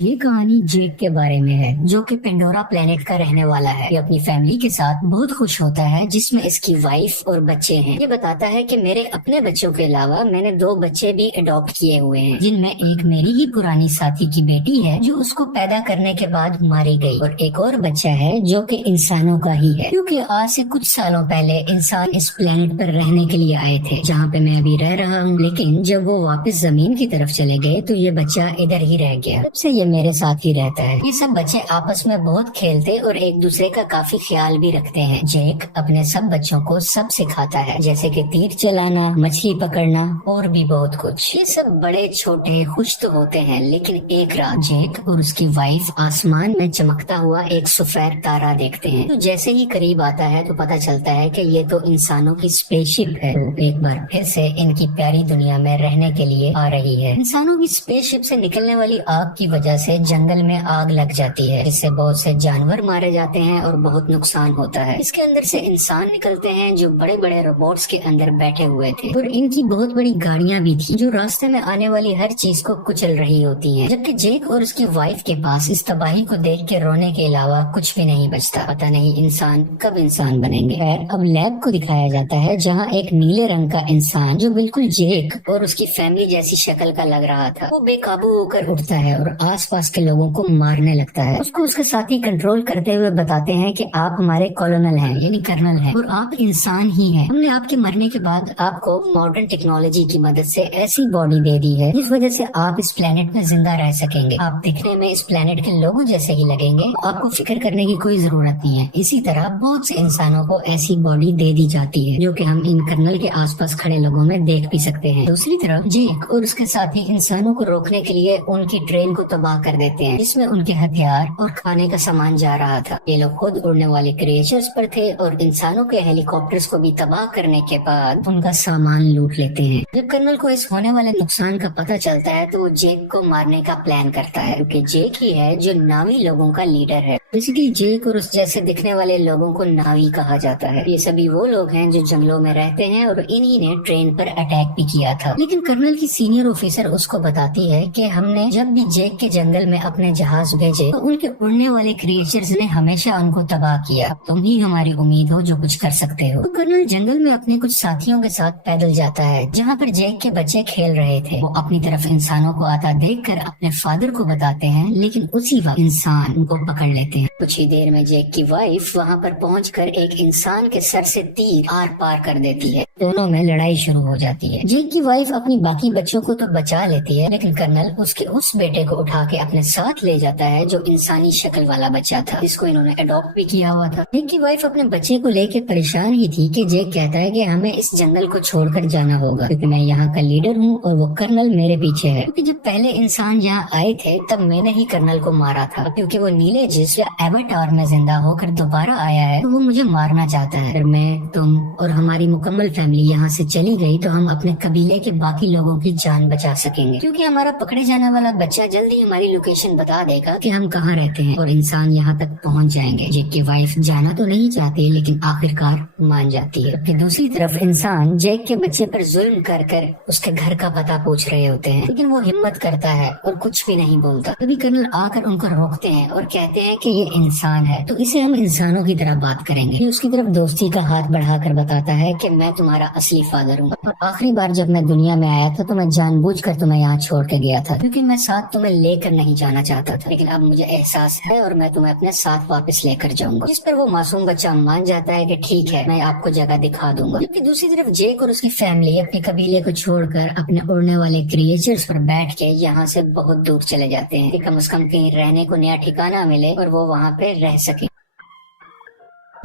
ये कहानी जेक के बारे में है जो कि पेंडोरा प्लेनेट का रहने वाला है। ये अपनी फैमिली के साथ बहुत खुश होता है जिसमें इसकी वाइफ और बच्चे हैं। ये बताता है कि मेरे अपने बच्चों के अलावा मैंने 2 बच्चे भी अडॉप्ट किए हुए हैं, जिनमें एक मेरी ही पुरानी साथी की बेटी है जो उसको पैदा करने के बाद मारी गई, और एक और बच्चा है जो कि इंसानों का ही है, क्योंकि आज से कुछ सालों पहले इंसान इस प्लेनेट पर रहने के लिए आए थे जहाँ पे मैं अभी रह रहा हूँ। लेकिन जब वो वापस जमीन की तरफ चले गए तो ये बच्चा इधर ही रह गया। तब से ये मेरे साथ ही रहता है। ये सब बच्चे आपस में बहुत खेलते और एक दूसरे का काफी ख्याल भी रखते हैं। जेक अपने सब बच्चों को सब सिखाता है, जैसे कि तीर चलाना, मछली पकड़ना और भी बहुत कुछ। ये सब बड़े छोटे खुश तो होते हैं, लेकिन एक रात जेक और उसकी वाइफ आसमान में चमकता हुआ एक सफेद तारा देखते हैं। तो जैसे ही करीब आता है तो पता चलता है कि ये तो इंसानों की स्पेसशिप है। तो एक बार फिर से इनकी प्यारी दुनिया में रहने के लिए आ रही है। इंसानों की स्पेसशिप से निकलने वाली आग की वजह से जंगल में आग लग जाती है, जिससे बहुत से जानवर मारे जाते हैं और बहुत नुकसान होता है। इसके अंदर से इंसान निकलते हैं जो बड़े बड़े रोबोट्स के अंदर बैठे हुए थे, और इनकी बहुत बड़ी गाड़ियां भी थी जो रास्ते में आने वाली हर चीज को कुचल रही होती हैं। जबकि जेक और उसकी वाइफ के पास इस तबाही को देख के रोने के अलावा कुछ भी नहीं बचता। पता नहीं इंसान कब इंसान बनेंगे। खैर, अब लैब को दिखाया जाता है जहाँ एक नीले रंग का इंसान जो बिल्कुल जेक और उसकी फैमिली जैसी शक्ल का लग रहा था, वो बेकाबू होकर उठता है और आसपास के लोगों को मारने लगता है। उसको उसके साथी कंट्रोल करते हुए बताते हैं कि आप हमारे कॉलोनल हैं, यानी कर्नल हैं, और आप इंसान ही हैं। हमने आपके मरने के बाद आपको मॉडर्न टेक्नोलॉजी की मदद से ऐसी बॉडी दे दी है जिस वजह से आप इस प्लेनेट में जिंदा रह सकेंगे। आप दिखने में इस प्लेनेट के लोगों जैसे ही लगेंगे, आपको फिक्र करने की कोई जरूरत नहीं है। इसी तरह बहुत से इंसानों को ऐसी बॉडी दे दी जाती है जो कि हम इन कर्नल के आसपास खड़े लोगों में देख भी सकते हैं। दूसरी तरफ जेक और उसके साथी इंसानों को रोकने के लिए उनकी ट्रेन को तबाह कर देते हैं, जिसमें उनके हथियार और खाने का सामान जा रहा था। ये लोग खुद उड़ने वाले क्रिएचर्स पर थे और इंसानों के हेलीकॉप्टर्स को भी तबाह करने के बाद उनका सामान लूट लेते हैं। जब कर्नल को इस होने वाले नुकसान का पता चलता है तो वो जेक को मारने का प्लान करता है, क्योंकि जेक ही है जो नावी लोगों का लीडर है। बेसिकली जेक और उस जैसे दिखने वाले लोगों को नावी कहा जाता है। ये सभी वो लोग हैं जो जंगलों में रहते हैं और इन्हीं ने ट्रेन पर अटैक भी किया था। लेकिन कर्नल की सीनियर ऑफिसर उसको बताती है कि हमने जब भी जेक के जंगल में अपने जहाज भेजे तो उनके उड़ने वाले क्रिएचर्स ने हमेशा उनको तबाह किया। अब तुम ही हमारी उम्मीद हो जो कुछ कर सकते हो। तो कर्नल जंगल में अपने कुछ साथियों के साथ पैदल जाता है जहाँ पर जेक के बच्चे खेल रहे थे। वो अपनी तरफ इंसानों को आता देखकर अपने फादर को बताते हैं, लेकिन उसी वक्त इंसान उनको पकड़ लेते हैं। कुछ ही देर में जेक की वाइफ वहाँ पर पहुंचकर एक इंसान के सर से तीर आर पार कर देती है। दोनों में लड़ाई शुरू हो जाती है। जेक की वाइफ अपनी बाकी बच्चों को तो बचा लेती है, लेकिन कर्नल उसके उस बेटे को उठा के अपने साथ ले जाता है जो इंसानी शक्ल वाला बच्चा था, जिसको इन्होंने अडॉप्ट भी किया हुआ था। जेक की वाइफ अपने बच्चे को लेके परेशान ही थी कि जेक कहता है कि हमें इस जंगल को छोड़कर जाना होगा, क्योंकि मैं यहाँ का लीडर हूँ और वो कर्नल मेरे पीछे है। क्योंकि जब पहले इंसान यहाँ आए थे तब मैंने ही कर्नल को मारा था, क्योंकि वो नीले जिस एवाटार में जिंदा होकर दोबारा आया है तो वो मुझे मारना चाहता है। अगर मैं, तुम और हमारी मुकम्मल फैमिली यहाँ से चली गई तो हम अपने कबीले के बाकी लोगों की जान बचा सकेंगे, क्योंकि हमारा पकड़े जाने वाला बच्चा जल्दी हमारी लोकेशन बता देगा कि हम कहाँ रहते हैं और इंसान यहाँ तक पहुँच जाएंगे। जेक की वाइफ जाना तो नहीं चाहती, लेकिन आखिरकार मान जाती है। फिर दूसरी तरफ इंसान जेक के बच्चे पर जुल्म कर कर उसके घर का पता पूछ रहे होते हैं, लेकिन वो हिम्मत करता है और कुछ भी नहीं बोलता। तभी कर्नल आकर उनको रोकते हैं और कहते हैं कि ये इंसान है तो इसे हम इंसानों की तरह बात करेंगे। फिर उसकी तरफ दोस्ती का हाथ बढ़ाकर बताता है कि मैं तुम्हारा असली फादर हूँ, और आखिरी बार जब मैं दुनिया में आया था तो मैं जानबूझकर तुम्हें यहाँ छोड़ के गया था, क्योंकि मैं साथ तुम्हें लेकर नहीं जाना चाहता था। लेकिन अब मुझे एहसास है और मैं तुम्हें अपने साथ वापस लेकर जाऊंगा। जिस पर वो मासूम बच्चा मान जाता है कि ठीक है, मैं आपको जगह दिखा दूंगा। जबकि दूसरी तरफ जेक और उसकी फैमिली अपने कबीले को छोड़कर अपने उड़ने वाले क्रिएचर्स पर बैठ के यहाँ से बहुत दूर चले जाते हैं कि कम से कम कहीं रहने को नया ठिकाना मिले और वो वहाँ पे रह सके।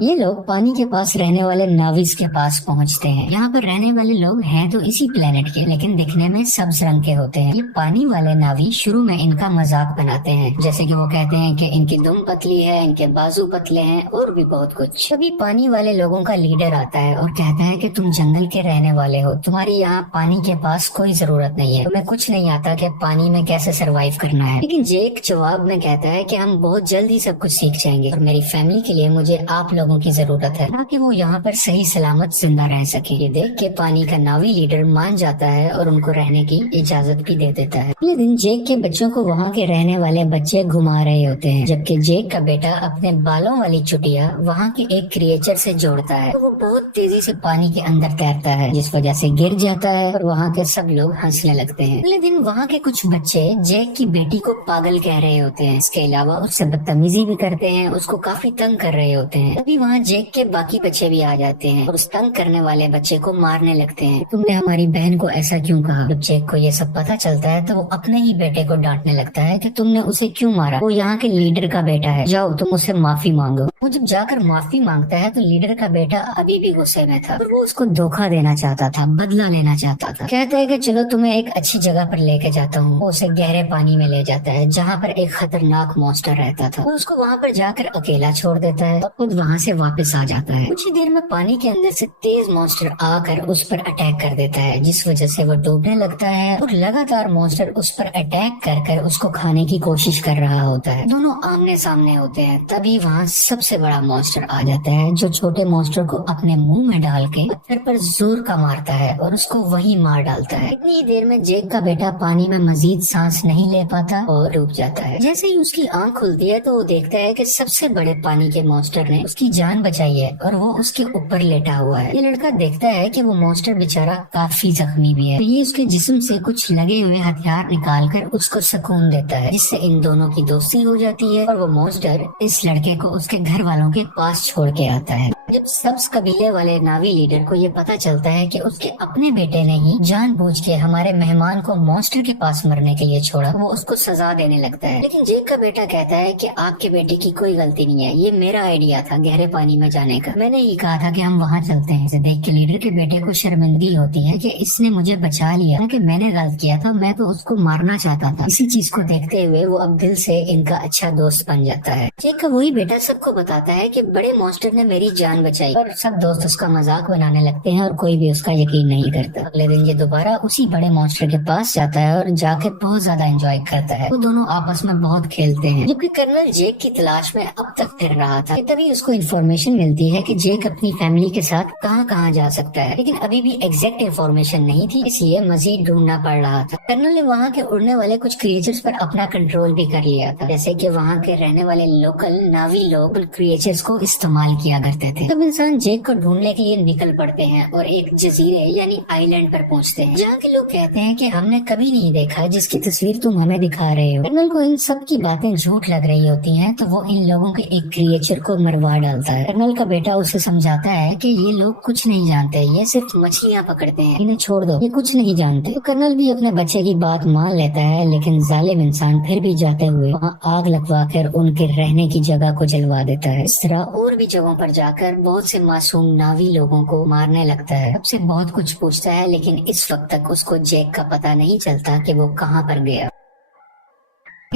ये लोग पानी के पास रहने वाले नाविस के पास पहुंचते हैं। यहाँ पर रहने वाले लोग हैं तो इसी प्लेनेट के, लेकिन दिखने में सब्ज रंग के होते हैं। ये पानी वाले नावी शुरू में इनका मजाक बनाते हैं, जैसे कि वो कहते हैं कि इनकी दुम पतली है, इनके बाजू पतले हैं और भी बहुत कुछ। तभी पानी वाले लोगों का लीडर आता है और कहता है कि तुम जंगल के रहने वाले हो, तुम्हारी यहाँ पानी के पास कोई जरूरत नहीं है, तुम्हें कुछ नहीं आता कि पानी में कैसे सरवाइव करना है। लेकिन जेक जवाब में कहता है कि हम बहुत जल्दी सब कुछ सीख जाएंगे और मेरी फैमिली के लिए मुझे आप लोग लोगों की जरूरत है ताकि वो यहाँ पर सही सलामत जिंदा रह सके। ये देख के पानी का नावी लीडर मान जाता है और उनको रहने की इजाजत भी दे देता है। अगले दिन जेक के बच्चों को वहाँ के रहने वाले बच्चे घुमा रहे होते हैं, जबकि जेक का बेटा अपने बालों वाली चुटिया वहाँ के एक क्रिएचर से जोड़ता है। तो वो बहुत तेजी से पानी के अंदर तैरता है, जिस वजह से गिर जाता है और वहाँ के सब लोग हंसने लगते हैं। अगले दिन वहाँ के कुछ बच्चे जेक की बेटी को पागल कह रहे होते हैं। इसके अलावा उससे बदतमीजी भी करते हैं, उसको काफी तंग कर रहे होते हैं। तभी वहाँ जेक के बाकी बच्चे भी आ जाते हैं और उस तंग करने वाले बच्चे को मारने लगते हैं। तुमने हमारी बहन को ऐसा क्यों कहा? जब जेक को ये सब पता चलता है तो वो अपने ही बेटे को डांटने लगता है कि तुमने उसे क्यों मारा, वो यहाँ के लीडर का बेटा है, जाओ तुम उससे माफी मांगो। वो जब जाकर माफी मांगता है तो लीडर का बेटा अभी भी गुस्से में था और वो उसको धोखा देना चाहता था, बदला लेना चाहता था। कहता है कि चलो तुम्हें एक अच्छी जगह पर लेके जाता हूँ। वो उसे गहरे पानी में ले जाता है जहाँ पर एक खतरनाक मॉन्स्टर रहता था। वो उसको वहाँ पर जाकर अकेला छोड़ देता है और खुद वहाँ से वापस आ जाता है। कुछ ही देर में पानी के अंदर से तेज मॉन्स्टर आकर उस पर अटैक कर देता है, जिस वजह से वो डूबने लगता है और लगातार मॉन्स्टर उस पर अटैक कर उसको खाने की कोशिश कर रहा होता है। दोनों आमने सामने होते हैं। तभी वहाँ सबसे बड़ा मॉन्स्टर आ जाता है, जो छोटे मॉन्स्टर को अपने मुंह में डाल के पत्थर पर जोर का मारता है और उसको वही मार डालता है। इतनी देर में जेक का बेटा पानी में मजीद सांस नहीं ले पाता और डूब जाता है। जैसे ही उसकी आंख खुलती है तो वो देखता है कि सबसे बड़े पानी के मॉन्स्टर ने उसकी जान बचाई है और वो उसके ऊपर लेटा हुआ है। ये लड़का देखता है कि वो मॉन्स्टर बेचारा काफी जख्मी भी है, तो ये उसके जिस्म से कुछ लगे हुए हथियार निकाल कर उसको सुकून देता है, जिससे इन दोनों की दोस्ती हो जाती है और वो मॉन्स्टर इस लड़के को उसके घर वालों के पास छोड़ के आता है। जब सब्ज कबीले वाले नावी लीडर को ये पता चलता है कि उसके अपने बेटे ने ही जानबूझ के हमारे मेहमान को मॉन्स्टर के पास मरने के लिए छोड़ा, वो उसको सजा देने लगता है। लेकिन जेक का बेटा कहता है कि आपके बेटे की कोई गलती नहीं है, ये मेरा आइडिया था गहरे पानी में जाने का, मैंने ही कहा था कि हम वहाँ चलते हैं। इसे देख के लीडर के बेटे को शर्मिंदगी होती है कि इसने मुझे बचा लिया, कि मैंने गलत किया था, मैं तो उसको मारना चाहता था। इसी चीज को देखते हुए वो अब दिल से इनका अच्छा दोस्त बन जाता है। जेक का वही बेटा सबको बताता है कि बड़े मॉन्स्टर ने मेरी जान बचाई और सब दोस्त उसका मजाक बनाने लगते हैं और कोई भी उसका यकीन नहीं करता। अगले दिन ये दोबारा उसी बड़े मॉन्स्टर के पास जाता है और जाके बहुत ज्यादा एंजॉय करता है। वो दोनों आपस में बहुत खेलते हैं, जबकि कर्नल जेक की तलाश में अब तक फिर रहा था। तभी उसको इन्फॉर्मेशन मिलती है कि जेक अपनी फैमिली के साथ कहाँ कहाँ जा सकता है, लेकिन अभी भी एग्जैक्ट इन्फॉर्मेशन नहीं थी, इसलिए मजीद ढूंढना पड़ रहा था। कर्नल ने वहाँ के उड़ने वाले कुछ क्रिएचर्स पर अपना कंट्रोल भी कर लिया था, जैसे कि वहाँ के रहने वाले लोकल नावी लोग उन क्रिएचर्स को इस्तेमाल किया करते थे। तब इंसान जेक को ढूंढने के लिए निकल पड़ते हैं और एक जजीरे यानी आइलैंड पर पहुंचते हैं, जहाँ के लोग कहते हैं कि हमने कभी नहीं देखा जिसकी तस्वीर तुम हमें दिखा रहे हो। कर्नल को इन सब की बातें झूठ लग रही होती हैं, तो वो इन लोगों के एक क्रिएचर को मरवा डालता है। कर्नल का बेटा उसे समझाता है कि ये लोग कुछ नहीं जानते, ये सिर्फ मछलियाँ पकड़ते हैं, इन्हें छोड़ दो, ये कुछ नहीं जानते। तो कर्नल भी अपने बच्चे की बात मान लेता है, लेकिन जालिम इंसान फिर भी जाते हुए वहाँ आग लगवा कर उनके रहने की जगह को जलवा देता है। इस तरह और भी जगहों पर जाकर बहुत से मासूम नावी लोगों को मारने लगता है। सबसे बहुत कुछ पूछता है, लेकिन इस वक्त तक उसको जेक का पता नहीं चलता कि वो कहाँ पर गया।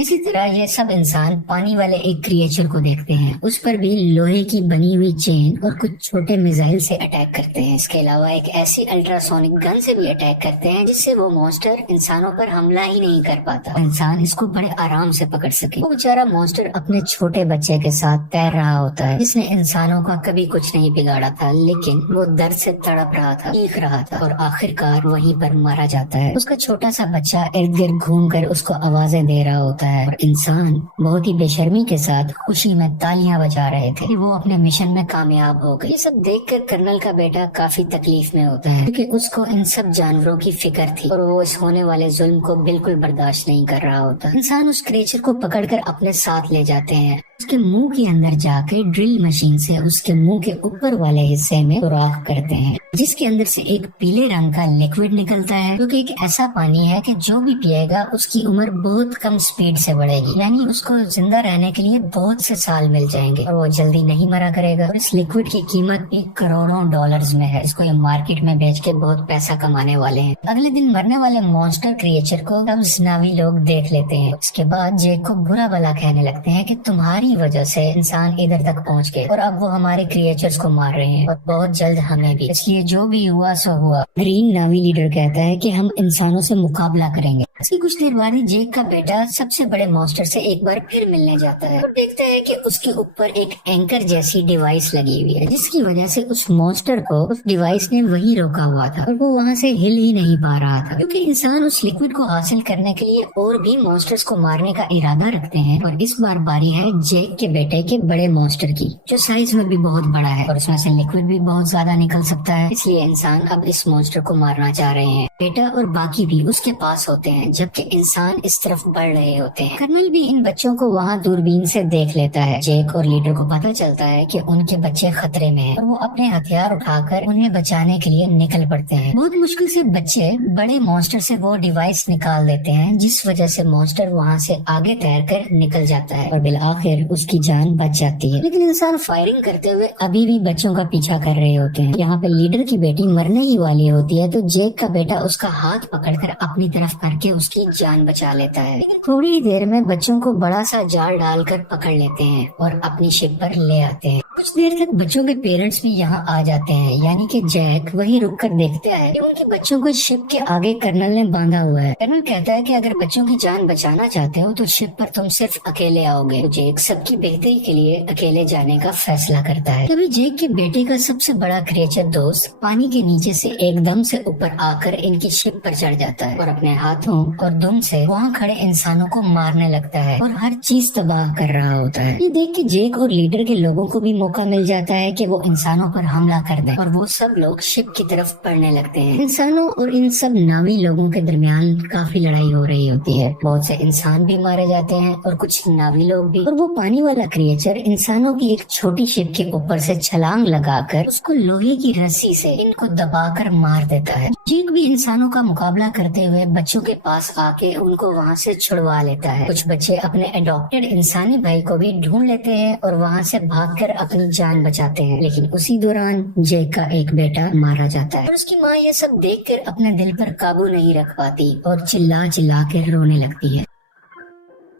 इसी तरह ये सब इंसान पानी वाले एक क्रिएचर को देखते हैं, उस पर भी लोहे की बनी हुई चेन और कुछ छोटे मिसाइल से अटैक करते हैं। इसके अलावा एक ऐसी अल्ट्रासोनिक गन से भी अटैक करते हैं जिससे वो मॉन्स्टर इंसानों पर हमला ही नहीं कर पाता, इंसान इसको बड़े आराम से पकड़ सके। वो बेचारा मॉन्स्टर अपने छोटे बच्चे के साथ तैर रहा होता है, जिसने इंसानों का कभी कुछ नहीं बिगाड़ा था, लेकिन वो दर्द से तड़प रहा था, चीख रहा था और आखिरकार वहीं पर मारा जाता है। उसका छोटा सा बच्चा इर्द गिर्द घूम कर उसको आवाजें दे रहा होता है और इंसान बहुत ही बेशर्मी के साथ खुशी में तालियां बजा रहे थे कि वो अपने मिशन में कामयाब हो गए। ये सब देखकर कर्नल का बेटा काफी तकलीफ में होता है, क्योंकि उसको इन सब जानवरों की फिक्र थी और वो इस होने वाले जुल्म को बिल्कुल बर्दाश्त नहीं कर रहा होता। इंसान उस क्रिएचर को पकड़कर अपने साथ ले जाते हैं, उसके मुंह के अंदर जाकर ड्रिल मशीन से उसके मुंह के ऊपर वाले हिस्से में सुराख करते हैं, जिसके अंदर से एक पीले रंग का लिक्विड निकलता है, जो कि एक ऐसा पानी है कि जो भी पिएगा उसकी उम्र बहुत कम स्पीड से बढ़ेगी, यानी उसको जिंदा रहने के लिए बहुत से साल मिल जाएंगे और वो जल्दी नहीं मरा करेगा। और इस लिक्विड की कीमत भी करोड़ों डॉलर्स में है, इसको ये मार्केट में बेच के बहुत पैसा कमाने वाले हैं। अगले दिन मरने वाले मॉन्स्टर क्रिएचर को तब नावी लोग देख लेते हैं। उसके बाद जेक को बुरा भला कहने लगते हैं कि तुम्हारी हमारी वजह से इंसान इधर तक पहुंच गए और अब वो हमारे क्रिएचर्स को मार रहे हैं और बहुत जल्द हमें भी। इसलिए जो भी हुआ सो हुआ। ग्रीन नावी लीडर कहता है कि हम इंसानों से मुकाबला करेंगे। इसकी कुछ देर बाद ही जेक का बेटा सबसे बड़े मॉन्स्टर से एक बार फिर मिलने जाता है और देखता है कि उसके ऊपर एक एंकर जैसी डिवाइस लगी हुई है, जिसकी वजह से उस मॉन्स्टर को उस डिवाइस ने वहीं रोका हुआ था और वो वहाँ से हिल ही नहीं पा रहा था, क्योंकि इंसान उस लिक्विड को हासिल करने के लिए और भी मॉन्स्टर्स को मारने का इरादा रखते हैं। और इस बार बारी है जेक के बेटे के बड़े मॉन्स्टर की, जो साइज में भी बहुत बड़ा है और उसमें से लिक्विड भी बहुत ज्यादा निकल सकता है। इसलिए इंसान अब इस मॉन्स्टर को मारना चाह रहे हैं। बेटा और बाकी भी उसके पास होते हैं, जबकि इंसान इस तरफ बढ़ रहे होते हैं। कर्नल भी इन बच्चों को वहाँ दूरबीन से देख लेता है। जेक और लीडर को पता चलता है कि उनके बच्चे खतरे में हैं और वो अपने हथियार उठाकर उन्हें बचाने के लिए निकल पड़ते हैं। बहुत मुश्किल से बच्चे बड़े मॉन्स्टर से वो डिवाइस निकाल देते हैं, जिस वजह से मॉन्स्टर वहाँ से आगे तैरकर निकल जाता है और बिल आखिर उसकी जान बच जाती है। लेकिन इंसान फायरिंग करते हुए अभी भी बच्चों का पीछा कर रहे होते हैं। यहाँ पे लीडर की बेटी मरने ही वाली होती है तो जेक का बेटा उसका हाथ पकड़कर अपनी तरफ करके उसकी जान बचा लेता है। लेकिन थोड़ी ही देर में बच्चों को बड़ा सा जाल डालकर पकड़ लेते हैं और अपनी शिप पर ले आते हैं। कुछ देर तक बच्चों के पेरेंट्स भी यहाँ आ जाते हैं, यानी कि जैक वहीं रुककर देखता है कि उनके बच्चों को शिप के आगे कर्नल ने बांधा हुआ है। कर्नल कहता है कि अगर बच्चों की जान बचाना चाहते हो तो शिप पर तुम सिर्फ अकेले आओगे। तो जेक सबकी बेहतरी के लिए अकेले जाने का फैसला करता है। तभी जेक के बेटे का सबसे बड़ा क्रिएचर दोस्त पानी के नीचे से एकदम से ऊपर आकर इनकी शिप पर चढ़ जाता है और अपने हाथों और दुम से वहाँ खड़े इंसानों को मारने लगता है और हर चीज तबाह कर रहा होता है। ये देख के जेक और लीडर के लोगों को भी मौका मिल जाता है कि वो इंसानों पर हमला कर दें और वो सब लोग शिप की तरफ बढ़ने लगते हैं। इंसानों और इन सब नावी लोगों के दरमियान काफी लड़ाई हो रही होती है। बहुत से इंसान भी मारे जाते हैं और कुछ नावी लोग भी। और वो पानी वाला क्रिएचर इंसानों की एक छोटी शिप के ऊपर से छलांग लगाकर उसको लोहे की रस्सी से इनको दबाकर मार देता है। जेक भी इंसानों का मुकाबला करते हुए बच्चों के पास आके उनको वहाँ से छुड़वा लेता है। कुछ बच्चे अपने अडॉप्टेड इंसानी भाई को भी ढूंढ लेते हैं और वहाँ से भागकर अपनी जान बचाते हैं। लेकिन उसी दौरान जेक का एक बेटा मारा जाता है और उसकी माँ ये सब देखकर अपने दिल पर काबू नहीं रख पाती और चिल्ला चिल्ला कर रोने लगती है।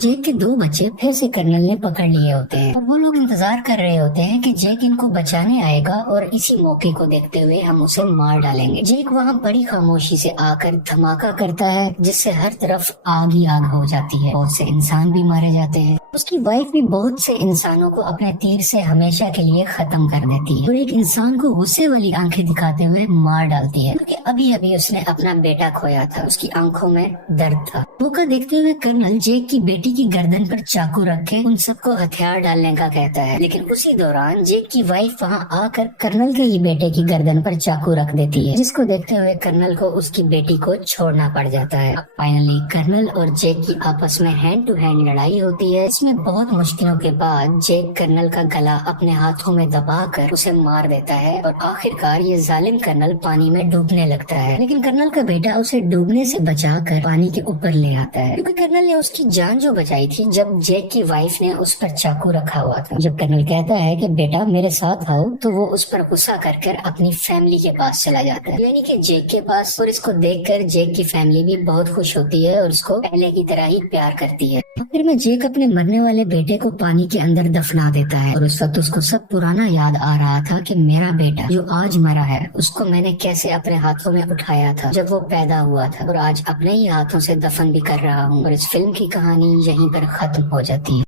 जेक के दो बच्चे फिर से कर्नल ने पकड़ लिए होते हैं और वो लोग इंतजार कर रहे होते हैं कि जेक इनको बचाने आएगा और इसी मौके को देखते हुए हम उसे मार डालेंगे। जेक वहाँ बड़ी खामोशी से आकर धमाका करता है, जिससे हर तरफ आग ही आग हो जाती है। बहुत से इंसान भी मारे जाते हैं। उसकी वाइफ भी बहुत से इंसानों को अपने तीर से हमेशा के लिए खत्म कर देती है और एक इंसान को गुस्से वाली आंखें दिखाते हुए मार डालती है, क्योंकि अभी अभी उसने अपना बेटा खोया था। उसकी आंखों में दर्द था। मौका देखते हुए कर्नल जेक की बेटी की गर्दन पर चाकू रखे उन सबको हथियार डालने का कहता है। लेकिन उसी दौरान जेक की वाइफ वहां आकर कर्नल के ही बेटे की गर्दन पर चाकू रख देती है, जिसको देखते हुए कर्नल को उसकी बेटी को छोड़ना पड़ जाता है। अब फाइनली कर्नल और जेक की आपस में हैंड टू हैंड लड़ाई होती है। इसमें बहुत मुश्किलों के बाद जेक कर्नल का गला अपने हाथों में दबाकर उसे मार देता है और आखिरकार ये जालिम कर्नल पानी में डूबने लगता है। लेकिन कर्नल का बेटा उसे डूबने से बचाकर पानी के ऊपर ले आता है, क्योंकि कर्नल ने उसकी जान जो बचाई थी जब जेक की वाइफ ने उस पर चाकू रखा हुआ था। जब कर्नल कहता है कि बेटा मेरे साथ आओ, तो वो उस पर गुस्सा कर अपनी फैमिली के पास चला जाता है, यानी कि जेक के पास। और इसको देखकर जेक की फैमिली भी बहुत खुश होती है और उसको पहले की तरह ही प्यार करती है। फिर में जेक अपने मरने वाले बेटे को पानी के अंदर दफना देता है और उस वक्त उसको सब पुराना याद आ रहा था कि मेरा बेटा जो आज मरा है उसको मैंने कैसे अपने हाथों में उठाया था जब वो पैदा हुआ था और आज अपने ही हाथों से दफन भी कर रहा हूँ। और इस फिल्म की कहानी यहीं पर खत्म हो जाती है।